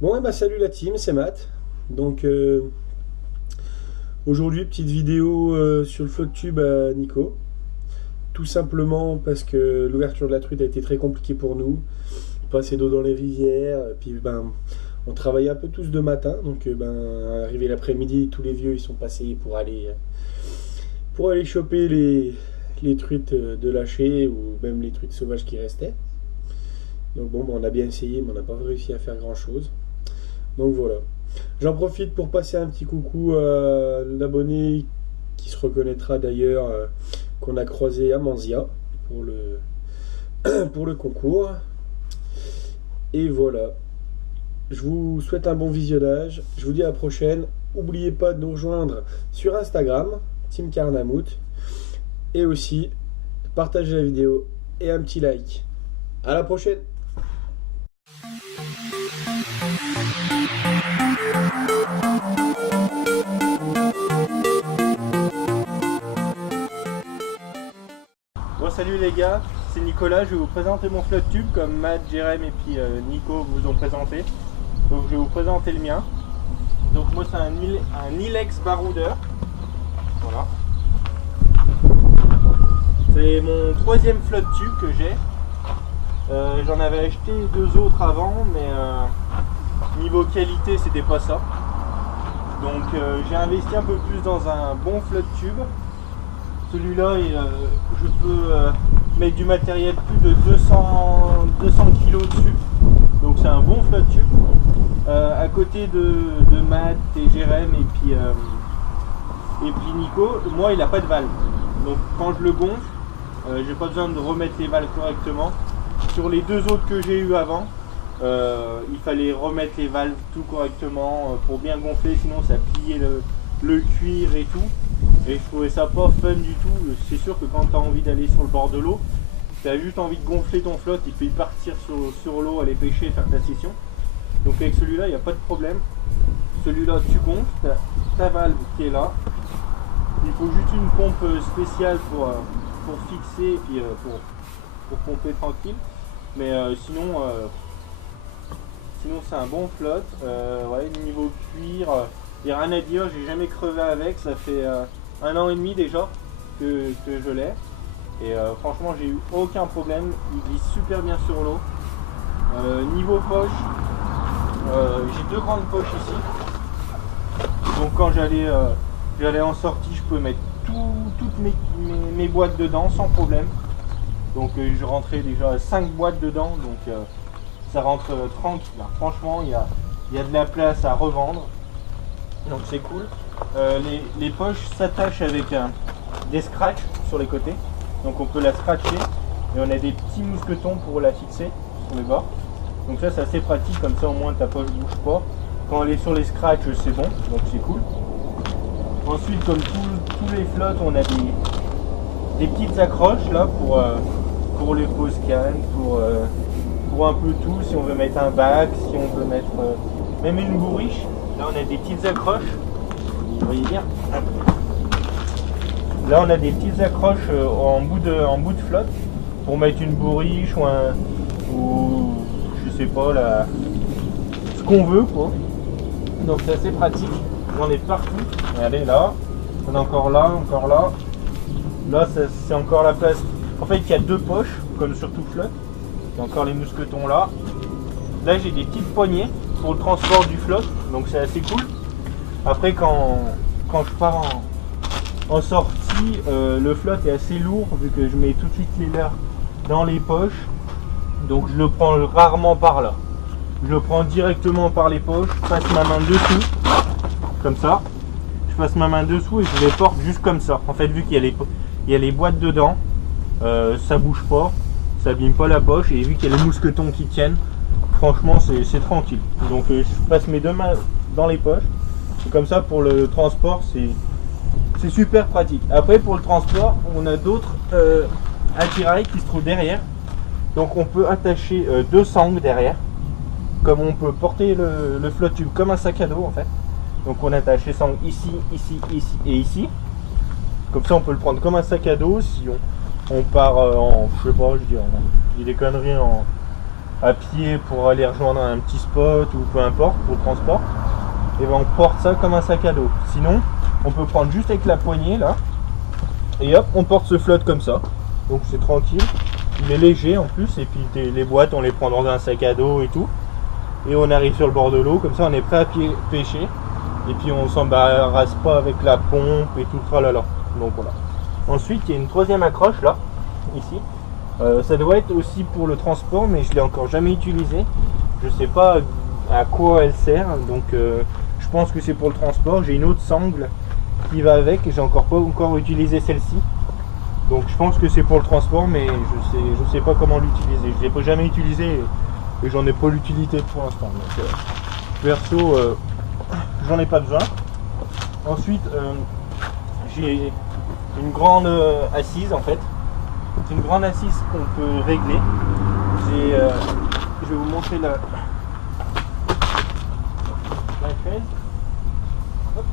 Bon, et bah salut la team, c'est Matt. Donc aujourd'hui, petite vidéo sur le flotte tube à Nico. Tout simplement parce que l'ouverture de la truite a été très compliquée pour nous. Pas assez d'eau dans les rivières, puis ben on travaillait un peu tous de matin, donc arrivé l'après-midi, tous les vieux ils sont passés pour aller choper les truites de lâcher ou même les truites sauvages qui restaient. Donc bon, ben, on a bien essayé, mais on n'a pas réussi à faire grand chose. Donc voilà. J'en profite pour passer un petit coucou à l'abonné qui se reconnaîtra d'ailleurs, qu'on a croisé à Manzia pour pour le concours. Et voilà. Je vous souhaite un bon visionnage. Je vous dis à la prochaine. N'oubliez pas de nous rejoindre sur Instagram, Team Carnamout. Et aussi, partagez la vidéo et un petit like. À la prochaine! Bon, salut les gars, c'est Nicolas. Je vais vous présenter mon flotte tube comme Matt, Jérém et puis Nico vous ont présenté. Donc je vais vous présenter le mien. Donc moi c'est un Ilex baroudeur. Voilà. C'est mon troisième flotte tube que j'ai. J'en avais acheté deux autres avant, mais niveau qualité c'était pas ça. Donc j'ai investi un peu plus dans un bon flotte tube. Celui-là, je peux mettre du matériel plus de 200 kg dessus. Donc c'est un bon flotte tube. À côté de Matt et Jérém et puis Nico, moi il n'a pas de valve. Donc quand je le gonfle, j'ai pas besoin de remettre les valves correctement. Sur les deux autres que j'ai eu avant, il fallait remettre les valves tout correctement pour bien gonfler, sinon ça pliait le cuir et tout. Et je trouvais ça pas fun du tout. C'est sûr que quand tu as envie d'aller sur le bord de l'eau, tu as juste envie de gonfler ton flotte et puis partir sur l'eau, aller pêcher et faire ta session. Donc avec celui-là, il n'y a pas de problème. Celui-là, tu gonfles, ta valve qui est là. Il faut juste une pompe spéciale pour fixer et puis pour pomper tranquille. Mais sinon c'est un bon flotte. Ouais, niveau cuir, il n'y a rien à dire, j'ai jamais crevé avec. Ça fait 1 an et demi déjà que je l'ai. Et franchement, j'ai eu aucun problème. Il glisse super bien sur l'eau. Niveau poche, j'ai deux grandes poches ici. Donc quand j'allais en sortie, je pouvais mettre toutes mes boîtes dedans sans problème. Donc je rentrais déjà 5 boîtes dedans. Donc ça rentre tranquille. Franchement, il y a de la place à revendre. Donc c'est cool. Les poches s'attachent avec des scratchs sur les côtés. Donc on peut la scratcher. Et on a des petits mousquetons pour la fixer sur les bords. Donc ça c'est assez pratique, comme ça au moins ta poche ne bouge pas. Quand elle est sur les scratchs c'est bon, donc c'est cool. Ensuite, comme tous les flottes, on a des petites accroches là pour les pose cannes, pour un peu tout. Si on veut mettre un bac, si on veut mettre même une bourriche. Là on a des petites accroches, vous voyez bien. Là on a des petites accroches en bout de flotte pour mettre une bourriche ou je sais pas là, ce qu'on veut quoi. Donc c'est assez pratique. J'en ai partout. Regardez là, on a encore là, encore là. Là c'est encore la place. En fait il y a deux poches comme sur tout flotte. Il y a encore les mousquetons là. Là j'ai des petites poignées pour le transport du flotte, donc c'est assez cool. Après quand je pars en sortie, le flotte est assez lourd vu que je mets tout de suite les leurres dans les poches, donc je le prends rarement par là. Je le prends directement par les poches, je passe ma main dessous, comme ça. Je passe ma main dessous et je les porte juste comme ça. En fait, vu qu'il y a les boîtes dedans, ça bouge pas, ça abîme pas la poche, et vu qu'il y a les mousquetons qui tiennent, franchement c'est tranquille. Donc je passe mes deux mains dans les poches, et comme ça pour le transport c'est super pratique. Après pour le transport, on a d'autres attirails qui se trouvent derrière. Donc on peut attacher deux sangles derrière, comme on peut porter le flotte tube comme un sac à dos en fait. Donc on attache les sangles ici, ici, ici et ici. Comme ça on peut le prendre comme un sac à dos si on part je sais pas, je dis des conneries à pied pour aller rejoindre un petit spot ou peu importe pour le transport, et ben on porte ça comme un sac à dos. Sinon, on peut prendre juste avec la poignée là, et hop, on porte ce flotte comme ça. Donc c'est tranquille. Il est léger en plus, et puis les boîtes, on les prend dans un sac à dos et tout. Et on arrive sur le bord de l'eau, comme ça on est prêt à pêcher. Et puis on s'embarrasse pas avec la pompe et tout le tralala. Donc voilà. Ensuite, il y a une troisième accroche là, ici. Ça doit être aussi pour le transport, mais je l'ai encore jamais utilisé. Je sais pas à quoi elle sert, donc je pense que c'est pour le transport. J'ai une autre sangle qui va avec et j'ai encore pas utilisé celle-ci. Donc je pense que c'est pour le transport, mais je sais pas comment l'utiliser. Je l'ai pas jamais utilisé et j'en ai pas l'utilité pour l'instant. Donc perso, j'en ai pas besoin. Ensuite, j'ai une grande assise en fait. C'est une grande assise qu'on peut régler. Je vais vous montrer la chaise. Hop.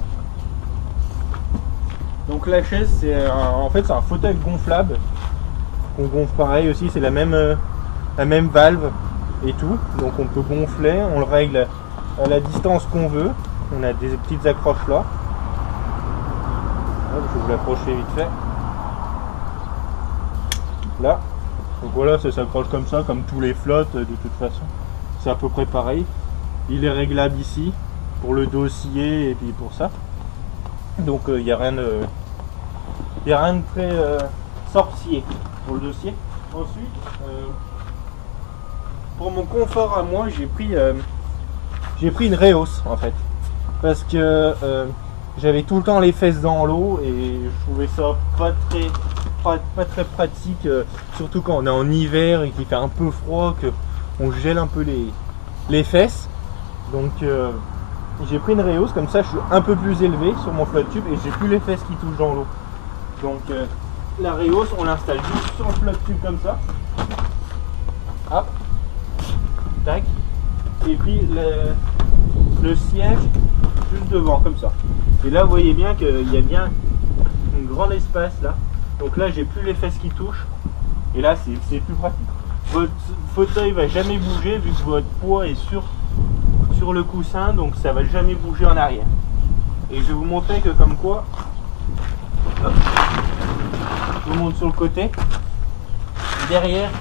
Donc la chaise, en fait c'est un fauteuil gonflable qu'on gonfle pareil aussi. C'est la même valve et tout. Donc on peut gonfler, on le règle à la distance qu'on veut. On a des petites accroches là. Hop, je vais vous l'approcher vite fait. Là, donc voilà, ça s'accroche comme ça, comme tous les flottes de toute façon. C'est à peu près pareil. Il est réglable ici pour le dossier et puis pour ça. Donc il n'y a rien de très sorcier pour le dossier. Ensuite, pour mon confort à moi, j'ai pris une Rhéos en fait, parce que j'avais tout le temps les fesses dans l'eau et je trouvais ça pas très pratique, surtout quand on est en hiver et qu'il fait un peu froid, que on gèle un peu les fesses. Donc j'ai pris une Rhéos, comme ça je suis un peu plus élevé sur mon flotte tube et j'ai plus les fesses qui touchent dans l'eau. Donc la Rhéos, on l'installe juste sur le flotte tube comme ça. Hop, tac, et puis le siège juste devant comme ça. Et là vous voyez bien qu'il y a bien un grand espace là. Donc là j'ai plus les fesses qui touchent. Et là c'est plus pratique. Votre fauteuil va jamais bouger vu que votre poids est sur le coussin, donc ça va jamais bouger en arrière. Et je vais vous montrer que comme quoi, hop, je vous montre sur le côté, derrière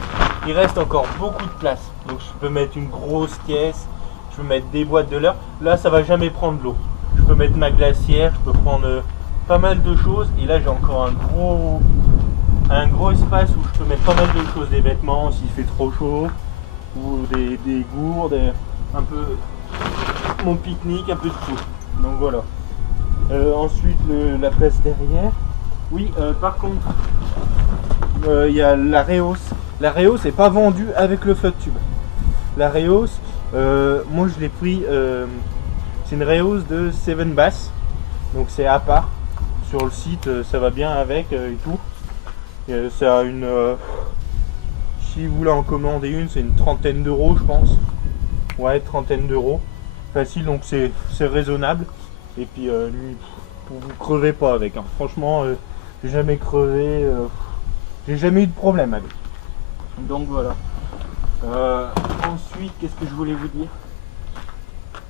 il reste encore beaucoup de place. Donc je peux mettre une grosse caisse, je peux mettre des boîtes de l'heure. Là ça va jamais prendre l'eau. Je peux mettre ma glacière, je peux prendre pas mal de choses. Et là j'ai encore un gros espace où je peux mettre pas mal de choses, des vêtements s'il fait trop chaud, ou des gourdes, un peu mon pique-nique, un peu de tout. Donc voilà. Ensuite la place derrière. Oui, par contre, il y a la Rhéos. La Rhéos n'est pas vendue avec le flotte tube. La Rhéos, moi je l'ai pris, c'est une Rhéos de 7 Bass, donc c'est à part. Sur le site, ça va bien avec et tout. Ça a une, si vous voulez en commander une, c'est une trentaine d'euros, je pense. Ouais, trentaine d'euros. Facile, donc c'est raisonnable. Et puis, vous crevez pas avec. Hein. Franchement, j'ai jamais crevé. J'ai jamais eu de problème avec. Donc voilà. Ensuite, qu'est-ce que je voulais vous dire?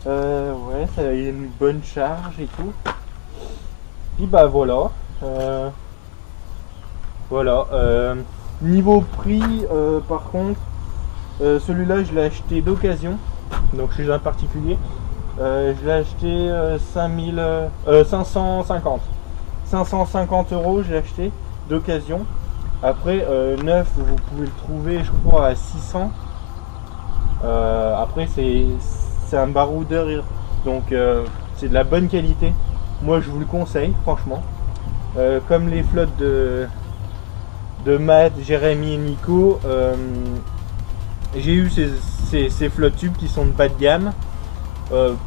Ouais, ça a une bonne charge et tout. Puis bah voilà. Voilà. Niveau prix, par contre, celui-là je l'ai acheté d'occasion, donc chez un particulier. Je l'ai acheté 550 euros, j'ai acheté d'occasion. Après neuf, vous pouvez le trouver je crois à 600. Après c'est un baroudeur, donc c'est de la bonne qualité. Moi je vous le conseille franchement. Comme les flottes de Matt, Jérémy et Nico, j'ai eu ces flottes tubes qui sont de bas de gamme.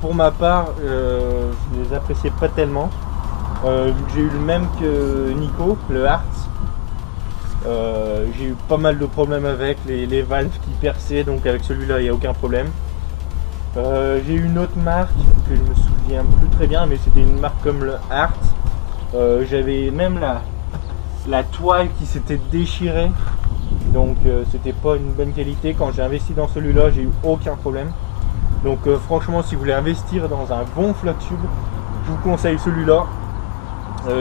Pour ma part, je les appréciais pas tellement. J'ai eu le même que Nico, le Hearts. J'ai eu pas mal de problèmes avec les valves qui perçaient, donc avec celui-là il n'y a aucun problème. J'ai eu une autre marque que je me souviens plus très bien, mais c'était une marque comme le Hearts. J'avais même la toile qui s'était déchirée. Donc c'était pas une bonne qualité. Quand j'ai investi dans celui-là, j'ai eu aucun problème. Donc franchement, si vous voulez investir dans un bon flotte tube, je vous conseille celui-là.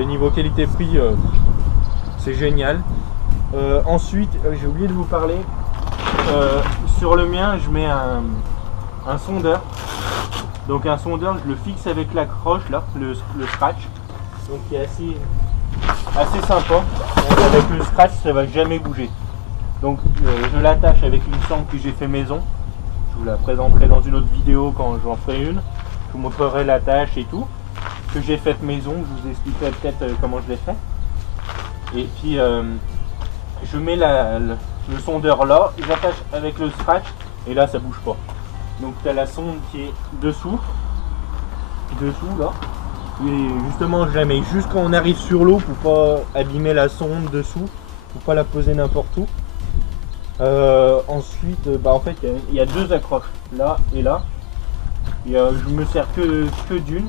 Niveau qualité-prix, c'est génial. Ensuite, j'ai oublié de vous parler. Sur le mien, je mets un sondeur. Donc un sondeur, je le fixe avec l'accroche là, le scratch. Donc qui est assez sympa. Donc, avec le scratch, ça va jamais bouger. Donc je l'attache avec une sangle que j'ai fait maison. Je vous la présenterai dans une autre vidéo quand j'en ferai une. Je vous montrerai la tâche et tout. Que j'ai faite maison, je vous expliquerai peut-être comment je l'ai fait. Et puis je mets le sondeur là, j'attache avec le scratch et là ça bouge pas. Donc tu as la sonde qui est dessous là. Et justement je la mets juste quand on arrive sur l'eau pour pas abîmer la sonde dessous, pour pas la poser n'importe où. Ensuite, en fait il y a deux accroches, là et là. Et, je me sers que d'une,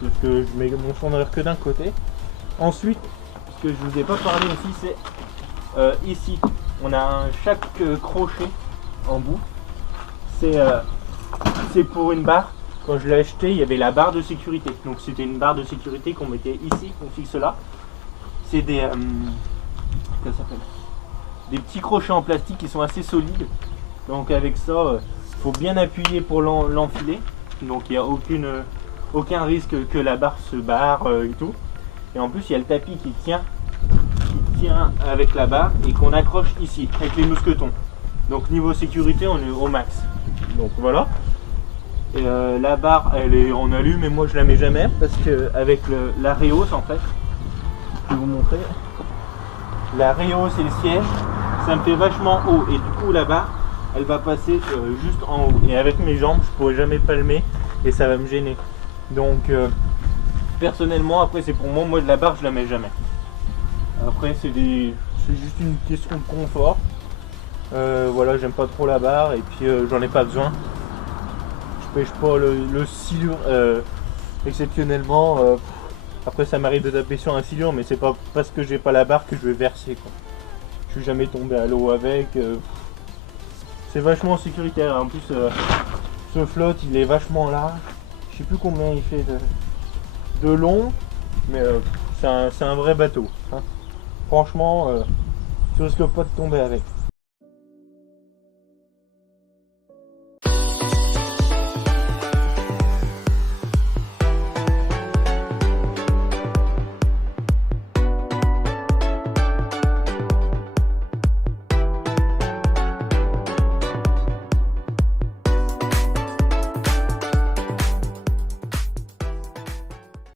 parce que je mets mon sondeur que d'un côté. Ensuite, ce que je vous ai pas parlé aussi, c'est ici, on a chaque crochet en bout. C'est pour une barre. Quand je l'ai acheté, il y avait la barre de sécurité. Donc c'était une barre de sécurité qu'on mettait ici, qu'on fixe là. C'est des comment ça s'appelle, des petits crochets en plastique qui sont assez solides. Donc avec ça, il faut bien appuyer pour l'enfiler. Donc il n'y a aucun risque que la barre se barre et tout. Et en plus il y a le tapis qui tient avec la barre et qu'on accroche ici avec les mousquetons. Donc niveau sécurité on est au max. Donc voilà. Et la barre elle est en allume et moi je la mets jamais parce que avec la réhausse en fait, je vais vous montrer. La réhausse et le siège, ça me fait vachement haut et du coup la barre elle va passer juste en haut. Et avec mes jambes je pourrais jamais palmer et ça va me gêner. Donc personnellement après c'est pour moi de la barre je la mets jamais. Après c'est juste une question de confort. Voilà, j'aime pas trop la barre et puis j'en ai pas besoin. Je pêche pas le silure exceptionnellement. Après ça m'arrive de taper sur un silure mais c'est pas parce que j'ai pas la barre que je vais verser quoi. Je suis jamais tombé à l'eau avec. C'est vachement sécuritaire. En plus ce flotte il est vachement large. Je sais plus combien il fait de long, mais c'est un vrai bateau. Hein. Franchement, tu risques pas de tomber avec.